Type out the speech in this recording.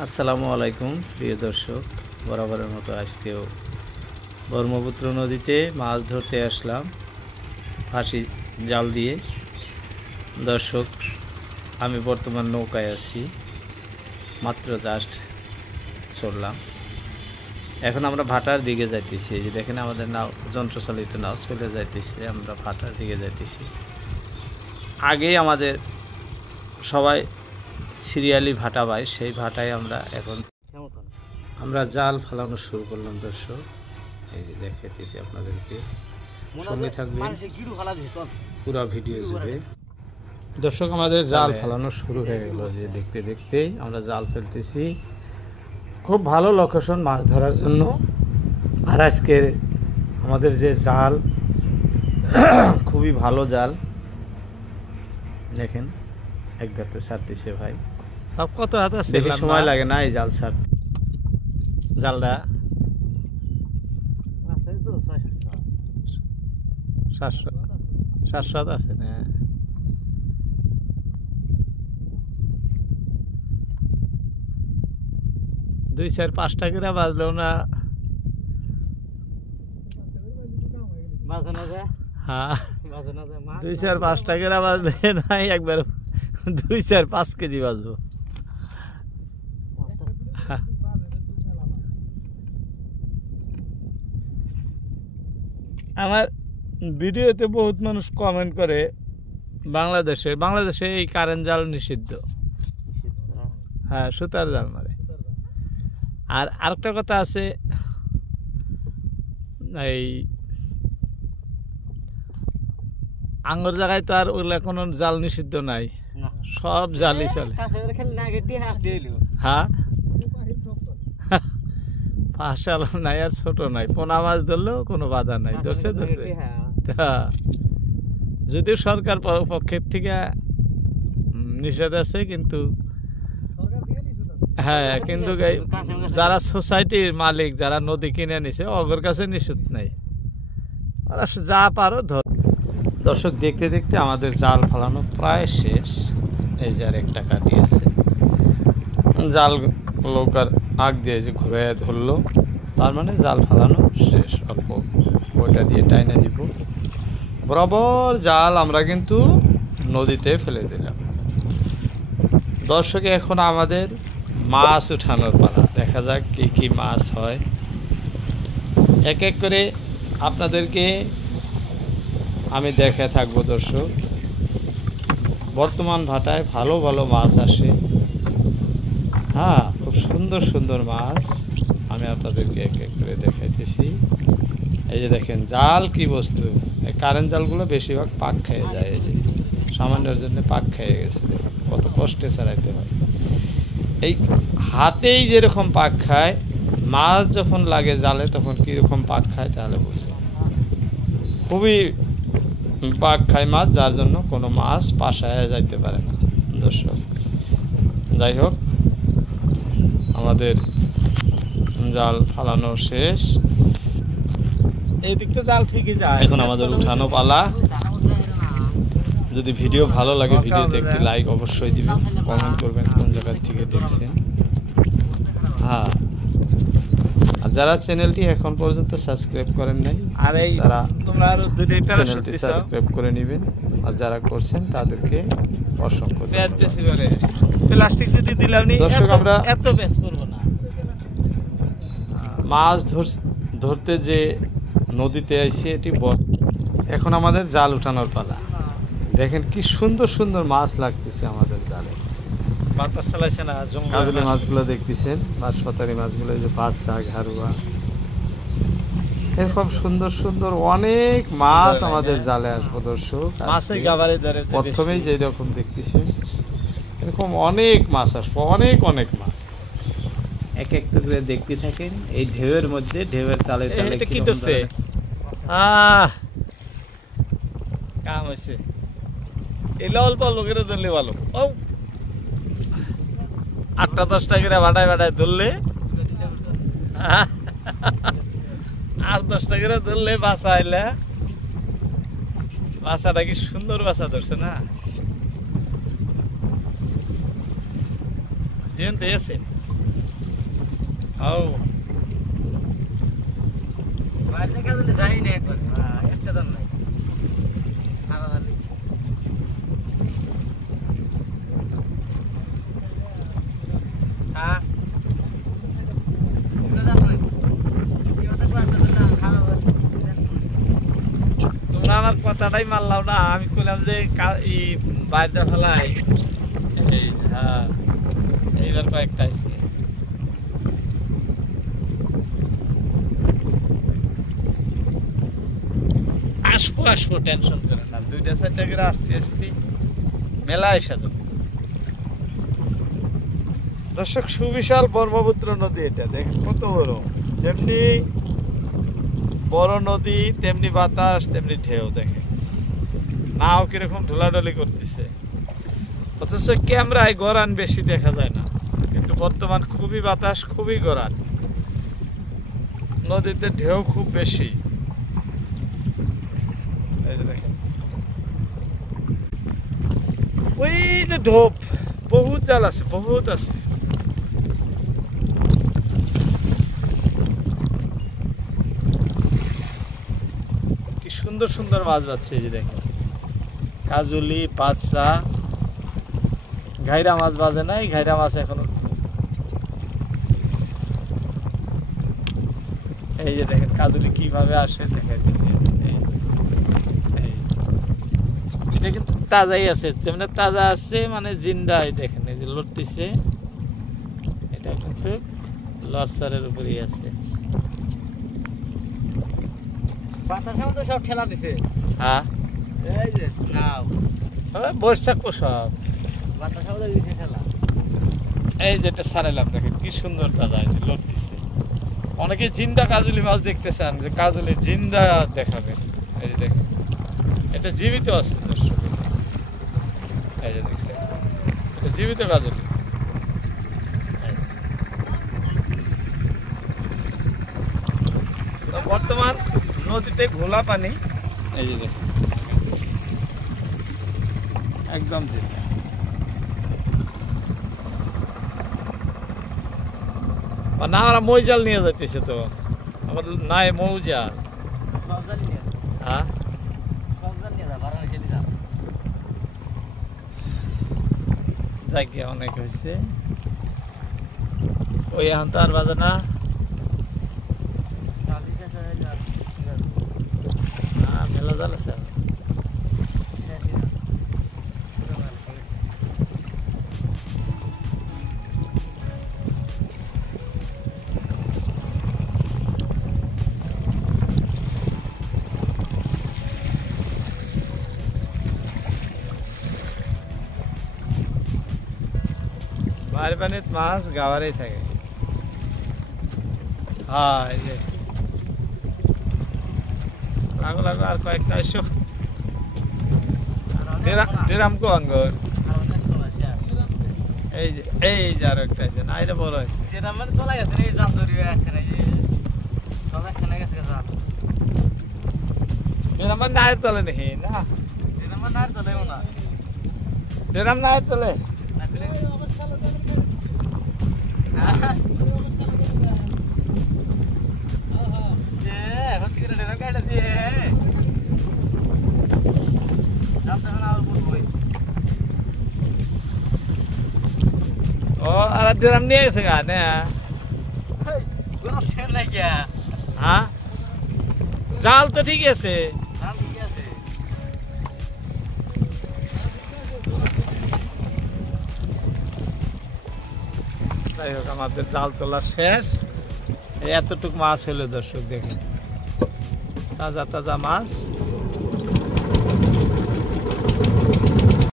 আসসালামু আলাইকুম প্রিয় দর্শক, বরাবরের মতো আজকেও ব্রহ্মপুত্র নদীতে মাছ ধরতে আসলাম ফাঁসি জাল দিয়ে। দর্শক, আমি বর্তমান নৌকায় আছি, মাত্র জাস্ট চললাম। এখন আমরা ভাটার দিকে যাইতেছি। এই যে দেখেন, আমাদের নাও যন্ত্রচালিত নাও চলে যাইতেছে, আমরা ভাটার দিকে যাইতেছি। আগেই আমাদের সবাই সিরিয়ালি ভাটা পায়, সেই ভাটায় আমরা জাল ফালানো শুরু করলাম। দর্শক, এই যে দেখাইতেছি আপনাদেরকে, সঙ্গে থাকবে পুরো ভিডিও জুড়ে। দর্শক, আমাদের জাল ফালানো শুরু হয়ে গেল। যে দেখতে দেখতেই আমরা জাল ফেলতেছি। খুব ভালো লোকেশন মাছ ধরার জন্য। আর আজকের আমাদের যে জাল, খুবই ভালো জাল। দেখেন, এক ধারতে ছাড়তেছে ভাই। কত হাত আছে? বেশি সময় লাগে না এই জাল ছাড়তে। জালটা 700 আছে না? দুই চার 5টা করে বাজলেও না। হ্যাঁ, 2-4-5টা করে বাজলে নাই, একবার 2-4-5 কেজি বাজবো। আমার ভিডিওতে বহুত মানুষ কমেন্ট করে বাংলাদেশে এই কারেন্ট জাল নিষিদ্ধ। হ্যাঁ, সুতার জাল মারে। আর আরেকটা কথা আছে, এই আঙ্গুর জায়গায় তো আর ওগুলা কোনো জাল নিষিদ্ধ নাই, সব জালই চলে। হ্যাঁ, পাশাল নাই আর ছোট নাই, পোনা মাছ ধরলেও কোনো বাধা নাই, ধরছে। যদিও সরকার পক্ষের থেকে নিষেধ আছে, কিন্তু হ্যাঁ, কিন্তু যারা সোসাইটির মালিক, যারা নদী কিনে নিছে, ওদের কাছে নিষেধ নাই, ওরা যা পারো ধর। দর্শক, দেখতে দেখতে আমাদের জাল ফালানো প্রায় শেষ। এই যে আর একটা কাটি আছে, জাল নৌকার আগ দিয়ে যে ঘুরে ধরলো, তার মানে জাল ফালানো শেষ। অল্প ওইটা দিয়ে টাইনা দিব বরাবর জাল আমরা কিন্তু নদীতে ফেলে দিলাম। দর্শকে, এখন আমাদের মাছ উঠানোর পালা। দেখা যাক কি কি মাছ হয়। এক এক করে আপনাদেরকে আমি দেখে থাকবো। দর্শক, বর্তমান ভাটায় ভালো ভালো মাছ আসে। হ্যাঁ, খুব সুন্দর সুন্দর মাছ আমি আপনাদেরকে এক এক করে দেখাইতেছি। এই যে দেখেন, জাল কি বস্তু। এই কারেন্ট জালগুলো বেশিরভাগ পাক খেয়ে যায়। এই যে সামান্যের জন্য পাক খেয়ে গেছে, কত কষ্টে ছাড়াইতে হয়। এই হাতেই যেরকম পাক খায়, মাছ যখন লাগে জালে তখন কীরকম পাক খায় তাহলে বুঝে। খুবই পাক খায় মাছ, যার জন্য কোনো মাছ পাশায় যাইতে পারে না। দর্শক, যাই হোক, আমাদের জাল ফালানো শেষ। এই দিকটা জাল ঠিকই যায়। এখন আমাদের উঠানো পালা। যদি ভিডিও ভালো লাগে, ভিডিওতে একটি লাইক অবশ্যই দিবেন, কমেন্ট করবেন কোন জায়গা থেকে দেখছেন। হ্যাঁ, আর যারা চ্যানেলটি এখন পর্যন্ত সাবস্ক্রাইব করেন নাই, আর এই তারা তোমরা আরো চ্যানেলটি সাবস্ক্রাইব করে নেবেন। আর যারা করছেন তাদেরকে অসংখ্য প্লাস্টিক যদি দিলাম নি। দর্শক, আমরা এত বেশ করবো না। মাছ ধরতে যে নদীতে আসি, এটি এখন আমাদের জাল উঠানোর পালা। দেখেন কি সুন্দর সুন্দর মাছ লাগতেছে আমাদের জালে। বাতাস চালাইছে না, কাজলি মাছগুলো দেখতেছেন, বাঁশপাতারি মাছগুলো, এই যে বাচ্চা ঘাড়ুয়া, এরকম সুন্দর সুন্দর অনেক মাছ আমাদের জালে আসবো। দর্শক, প্রথমেই যে রকম দেখতেছেন, এরকম অনেক মাছ আসবো, অনেক অনেক মাছ। এক এক করে দেখতে থাকেন। এই ঢেউয়ের মধ্যে, ঢেউয়ের তালে তালে কি ধরছে। কাম হয়েছে, এলে অল্প লোকের ধরলে ভালো। ও 8-10টা করে বাটায় বাটায় ধরলে, আর 10টা করে ধরলে বাসা আইলে। বাসাটা কি সুন্দর বাসা ধরছে না, যেমন আছে। ও বাইরে কাজে যাই না একবার একটা দাম নাই আলাদা হ্যাঁ তোমরা আমার কথাটাই মানলাম না। আমি কইলাম যে বাইরটা ফেলাই এই হ্যাঁ এইবার কয়েকটা আসছে। আসবো টেনশন করে না, 2-4টা করে আসতে আসতে মেলা এসে যাবে। দর্শক সুবিশাল ব্রহ্মপুত্র নদী, এটা দেখেন কত বড়, যেমনি বড় নদী তেমনি বাতাস তেমনি ঢেউ। দেখেন নাও কিরকম ঢোলাঢলি করতেছে, অথচ ক্যামেরায় গরান বেশি দেখা যায় না, কিন্তু বর্তমান খুবই বাতাস, খুবই গরান, নদীতে ঢেউ খুব বেশি। এই যে দেখেন ওই যে ঢোপ, বহুত জাল আছে, বহুত আছে। কি সুন্দর সুন্দর মাছ বাচ্ছে, এই যে দেখেন কাজুলি, পাঁচরা, ঘাইরা মাছ বাজে নাই, ঘাইরা মাছ এখনো। এই যে দেখেন কাজুলি কিভাবে আসে দেখাইতেছে। এটা কিন্তু তাজাই আছে, যেমন তাজা আছে মানে জিন্দা। দেখেন এই যে লড়তেছে, এটা কিন্তু লড়সারের উপরেই আছে। বাতাসের মধ্যে সব ঠেলা দিছে। হ্যাঁ এই যে নাও বসে থাকবো সব, বাতাসের মধ্যে দিছে ঠেলা। এই যেটা সারাইলাম দেখেন কি সুন্দর তাজা, এই যে লড়তেছে। অনেকে জিন্দা কাজুলি মাছ দেখতে চান, যে কাজুলি জিন্দা দেখাবেন। এই যে দেখেন এটা জীবিত আছে দর্শক, এই যে দেখছেন এটা জীবিত কাজুলি। তো বর্তমান নদীতে ঘোলা পানি, এই যে দেখেন একদম জিন্দা। না আমরা মৌজাল নিয়ে যাইতেছে, তো আমার নাই মৌজাল। সব জানি না, হ্যাঁ সব জানি না, বাড়ানো খেলি না। জায়গা অনেক হয়েছে, ওই এখন তো আর বাজে না। হ্যাঁ মেলা জাল আছে। বাড়ি পানিত মাছ গাওয়ারেই থাকে। হ্যাঁ এই যে লাগো লাগো আর কয়েকটা এসো। ডেরাম কো আঙ্গুর, এই যে আরো একটা আছে না, এটা বড় আছে। যেটা মানে তোলা গেছে এই জাল ধরি একখানে, সব একখানে গেছে জাল। ডেরাম নাই তলে নেই না, যেটা মানে আর তোলেও না, ডেরাম নাই তলে। না তোলে যে এখন কি রে ডেরা কাটা দিয়ে জালটা না আর বলবই। ও আর ডেরাম নিয়ে গেছে গা না। কোনো তেল নাই কে? হ্যাঁ জাল তো ঠিক আছে, জাল ঠিক আছে। যাই হোক আমাদের জাল তোলা শেষ। এই এতটুক মাছ হলো দর্শক, দেখেন তাজা তাজা মাছ।